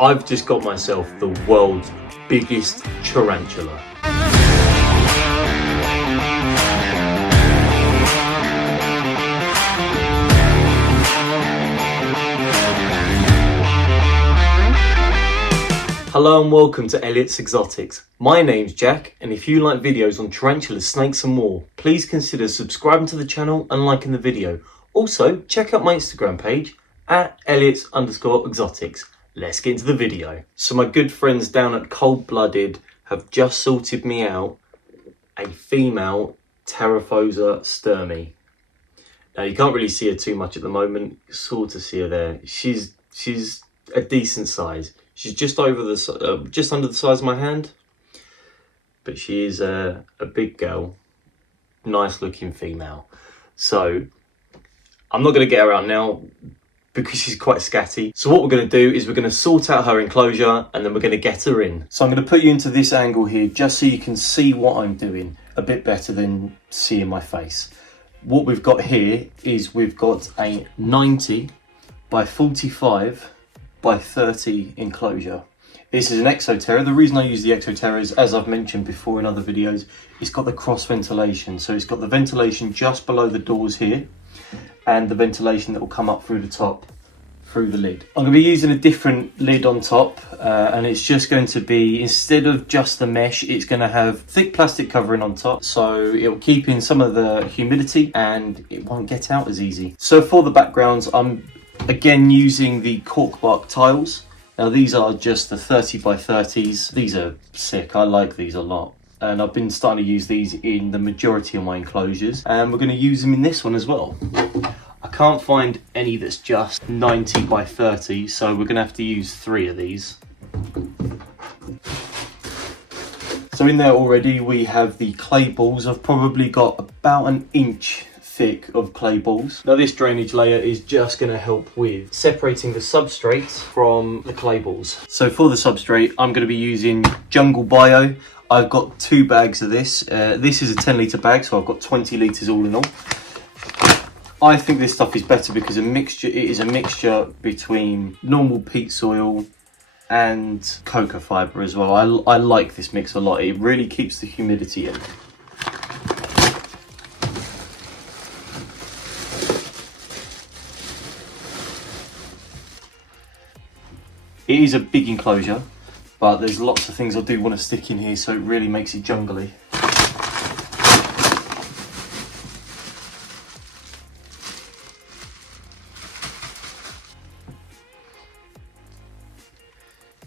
I've just got myself the world's biggest tarantula. Hello and welcome to Elliot's Exotics. My name's Jack, and if you like videos on tarantulas, snakes and more, please consider subscribing to the channel and liking the video. Also, check out my Instagram page at Elliot's_exotics. Let's get into the video. So my good friends down at Cold Blooded have just sorted me out a female Theraphosa stirmi. Now you can't really see her too much at the moment, you sort of see her there. She's a decent size. She's just under the size of my hand, but she is a big girl, nice looking female. So I'm not going to get her out now because she's quite scatty. So what we're going to do is we're going to sort out her enclosure and then we're going to get her in. So I'm going to put you into this angle here just so you can see what I'm doing a bit better than seeing my face. What we've got here is we've got a 90 by 45 by 30 enclosure. This is an Exoterra. The reason I use the Exoterra is, as I've mentioned before in other videos, it's got the cross ventilation. So it's got the ventilation just below the doors here and the ventilation that will come up through the top, through the lid. I'm going to be using a different lid on top and it's just going to be, instead of just the mesh, it's going to have thick plastic covering on top, so it will keep in some of the humidity and it won't get out as easy. So for the backgrounds, I'm again using the cork bark tiles. Now these are just the 30 by 30s. These are sick, I like these a lot. And I've been starting to use these in the majority of my enclosures. And we're going to use them in this one as well. I can't find any that's just 90 by 30, so we're going to have to use 3 of these. So in there already we have the clay balls. I've probably got about an inch thick of clay balls. Now this drainage layer is just going to help with separating the substrate from the clay balls. So for the substrate I'm going to be using Jungle Bio. I've got 2 bags of this. This is a 10 litre bag, so I've got 20 litres all in all. I think this stuff is better because it is a mixture between normal peat soil and cocoa fibre as well. I like this mix a lot. It really keeps the humidity in. It is a big enclosure, but there's lots of things I do want to stick in here, so it really makes it jungly.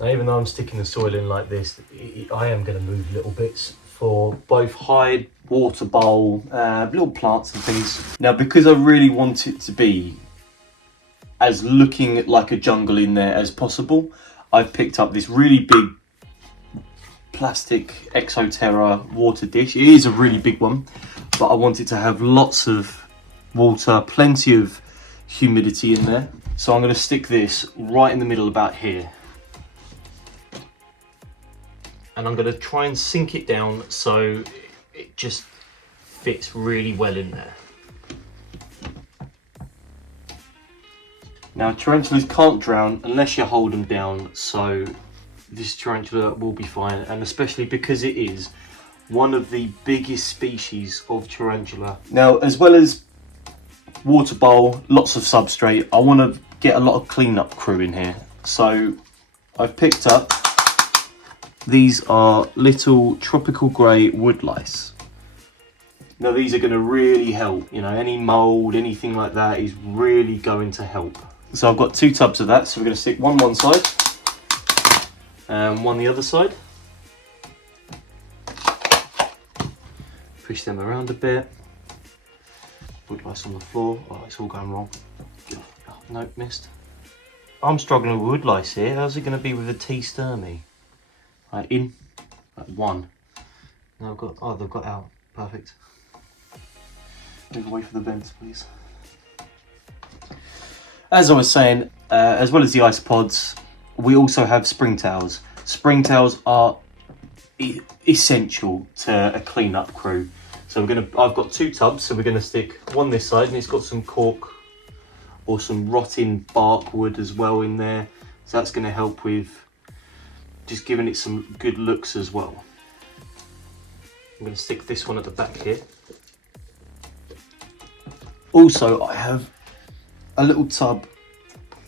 Now, even though I'm sticking the soil in like this, I am going to move little bits for both hide, water bowl, little plants and things. Now, because I really want it to be as looking like a jungle in there as possible, I've picked up this really big plastic Exoterra water dish. It is a really big one, but I want it to have lots of water, plenty of humidity in there. So I'm going to stick this right in the middle about here. And I'm going to try and sink it down so it just fits really well in there. Now tarantulas can't drown unless you hold them down, so this tarantula will be fine, and especially because it is one of the biggest species of tarantula. Now, as well as water bowl, lots of substrate, I want to get a lot of cleanup crew in here. So I've picked up, these are little tropical grey wood lice. Now these are going to really help, you know, any mould, anything like that is really going to help. So I've got 2 tubs of that, so we're going to stick one side and one the other side. Push them around a bit. Wood lice on the floor. Oh, it's all going wrong. Oh, no, missed. I'm struggling with wood lice here. How's it going to be with a tea stirmi? Right, in. Right, 1. Now I've got, oh, they've got out. Perfect. Move away from the vents, please. As I was saying, as well as the ice pods, we also have springtails. Springtails are essential to a cleanup crew. So I've got 2 tubs, so we're gonna stick one this side, and it's got some cork or some rotting bark wood as well in there. So that's going to help with just giving it some good looks as well. I'm going to stick this one at the back here. Also, I have a little tub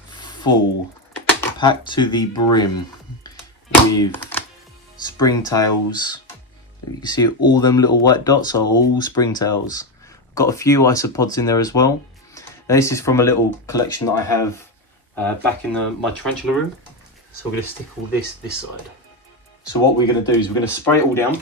full, packed to the brim with springtails. You can see all them little white dots are all springtails. I've got a few isopods in there as well. Now, this is from a little collection that I have back in my tarantula room. So we're going to stick all this side. So what we're going to do is we're going to spray it all down.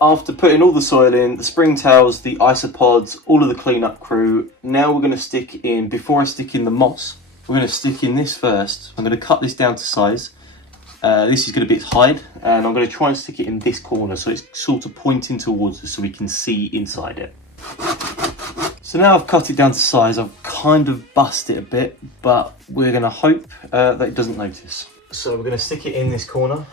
After putting all the soil in, the springtails, the isopods, all of the cleanup crew, now we're going to stick in, before I stick in the moss, we're going to stick in this first. I'm going to cut this down to size. This is going to be its hide, and I'm going to try and stick it in this corner so it's sort of pointing towards us so we can see inside it. So now I've cut it down to size, I've kind of bust it a bit, but we're going to hope that it doesn't notice. So we're going to stick it in this corner,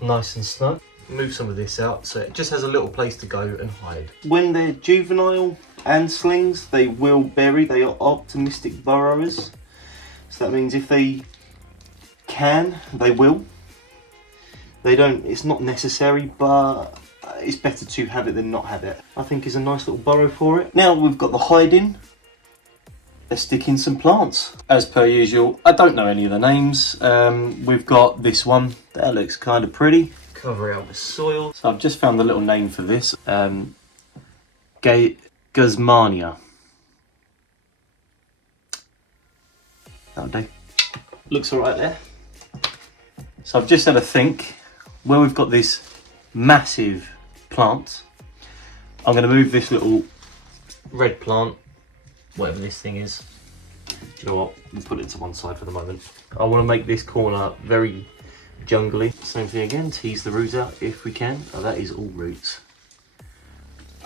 nice and snug. Move some of this out so it just has a little place to go and hide. When they're juvenile and slings, they will bury. They are optimistic burrowers. So that means if they can, they will. They don't, it's not necessary, but it's better to have it than not have it. I think is a nice little burrow for it. Now we've got the hide in, let's stick in some plants. As per usual, I don't know any of the names. We've got this one, that looks kind of pretty. Cover it out with soil. So I've just found the little name for this. Guzmania. That'll do. Looks alright there. So I've just had a think, where we've got this massive plant, I'm going to move this little red plant, whatever this thing is. Do you know what? We'll put it to one side for the moment. I want to make this corner very jungly. Same thing again, tease the roots out if we can. Oh, that is all roots.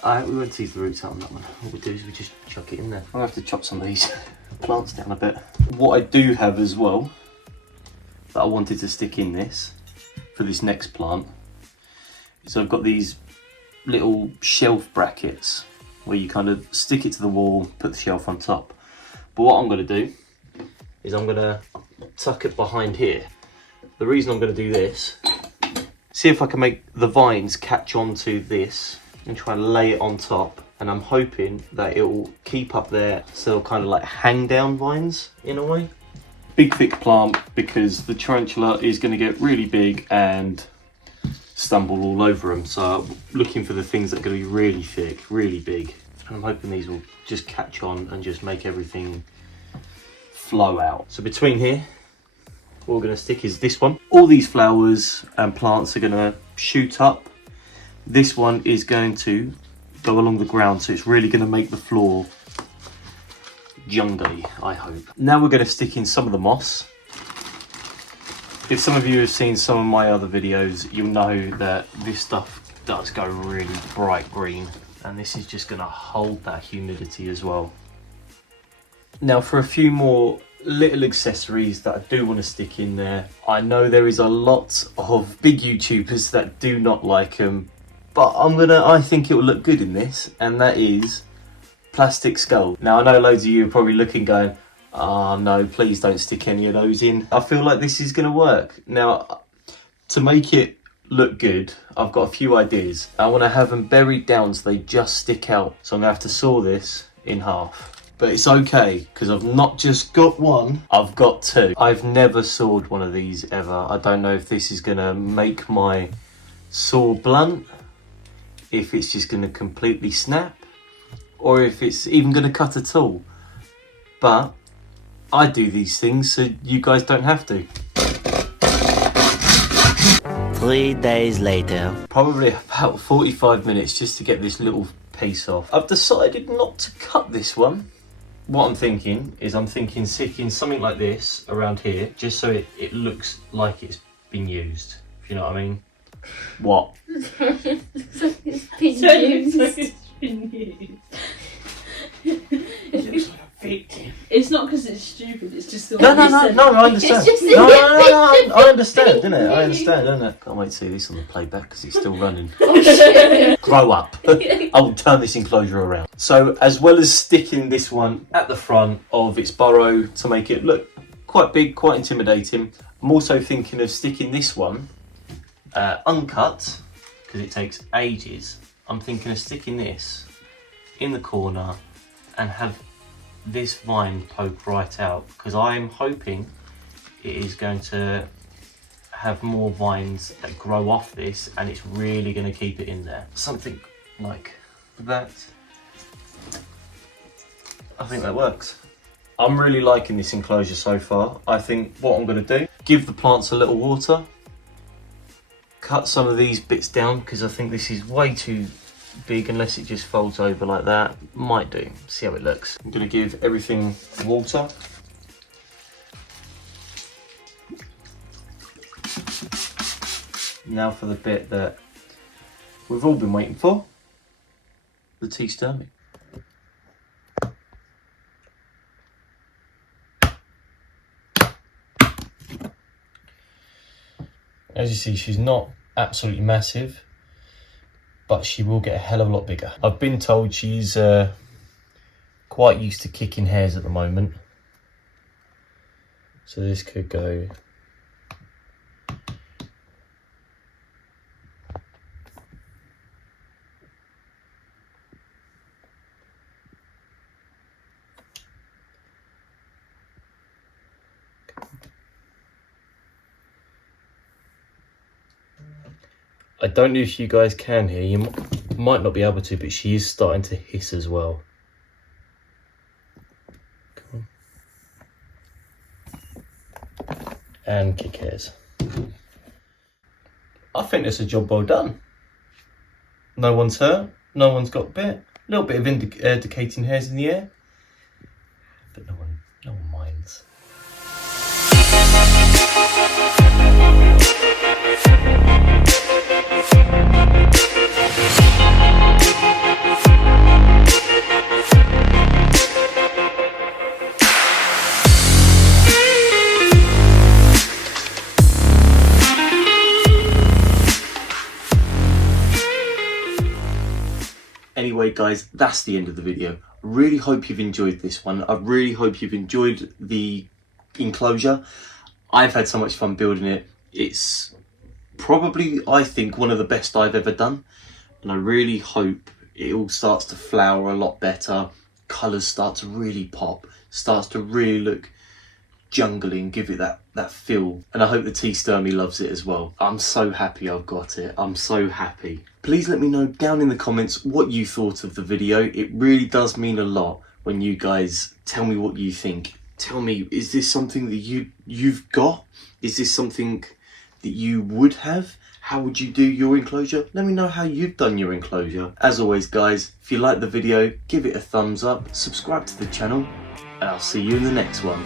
We won't tease the roots out on that one. What we do is we just chuck it in there. I'll have to chop some of these plants down a bit. What I do have as well, that I wanted to stick in this, for this next plant, is I've got these little shelf brackets where you kind of stick it to the wall, put the shelf on top. But what I'm going to do is I'm going to tuck it behind here. The reason I'm going to do this, see if I can make the vines catch onto this and try and lay it on top, and I'm hoping that it will keep up there so they'll kind of like hang down vines in a way. Big thick plant because the tarantula is going to get really big and stumble all over them, so I'm looking for the things that are going to be really thick, really big, and I'm hoping these will just catch on and just make everything flow out. So between here, what we're going to stick is this one. All these flowers and plants are going to shoot up. This one is going to go along the ground, so it's really going to make the floor jungly, I hope. Now we're going to stick in some of the moss. If some of you have seen some of my other videos, you'll know that this stuff does go really bright green, and this is just going to hold that humidity as well. Now for a few more little accessories that I do want to stick in there. I know there is a lot of big YouTubers that do not like them, but I think it will look good in this, and that is plastic skull. Now I know loads of you are probably looking going, oh no, please don't stick any of those in. I feel like this is going to work. Now to make it look good, I've got a few ideas. I want to have them buried down so they just stick out, so I'm going to have to saw this in half. But it's okay, because I've not just got one, I've got two. I've never sawed one of these ever. I don't know if this is going to make my saw blunt, if it's just going to completely snap, or if it's even going to cut at all. But I do these things so you guys don't have to. 3 days later. Probably about 45 minutes just to get this little piece off. I've decided not to cut this one. What I'm thinking is sticking something like this around here, just so it looks like it's been used, if you know what I mean. What? It's been used. It looks like a victim. It's not because it's stupid, it's just the No, way no, you no, said no, it. I understand. It's just No, I understand, innit? I understand, innit? Can't wait to see this on the playback because it's still running. Oh shit. Grow up. I will turn this enclosure around. So, as well as sticking this one at the front of its burrow to make it look quite big, quite intimidating, I'm also thinking of sticking this one uncut because it takes ages. I'm thinking of sticking this in the corner and have this vine poke right out because I'm hoping it is going to have more vines that grow off this and it's really going to keep it in there. Something like that. I think that works. I'm really liking this enclosure so far. I think what I'm going to do, give the plants a little water, cut some of these bits down because I think this is way too big unless it just folds over like that. Might do, see how it looks. I'm going to give everything water. Now for the bit that we've all been waiting for, the tea stirmi. As you see, she's not absolutely massive, but she will get a hell of a lot bigger. I've been told she's quite used to kicking hairs at the moment. So this could go I don't know if you guys can hear, you might not be able to, but she is starting to hiss as well. Come on. And kick hairs. I think that's a job well done. No one's hurt, no one's got bit. A little bit of indicating hairs in the air, but no one minds. Anyway guys, that's the end of the video. I really hope you've enjoyed this one. I really hope you've enjoyed the enclosure. I've had so much fun building it. It's probably, I think, one of the best I've ever done. And I really hope it all starts to flower a lot better. Colours start to really pop. Starts to really look jungly and give it that feel. And I hope the tea stirmi loves it as well. I'm so happy I've got it. I'm so happy. Please let me know down in the comments what you thought of the video. It really does mean a lot when you guys tell me what you think. Tell me, is this something that you've got? Is this something that you would have? How would you do your enclosure? Let me know how you've done your enclosure. As always guys, if you like the video, give it a thumbs up, subscribe to the channel, and I'll see you in the next one.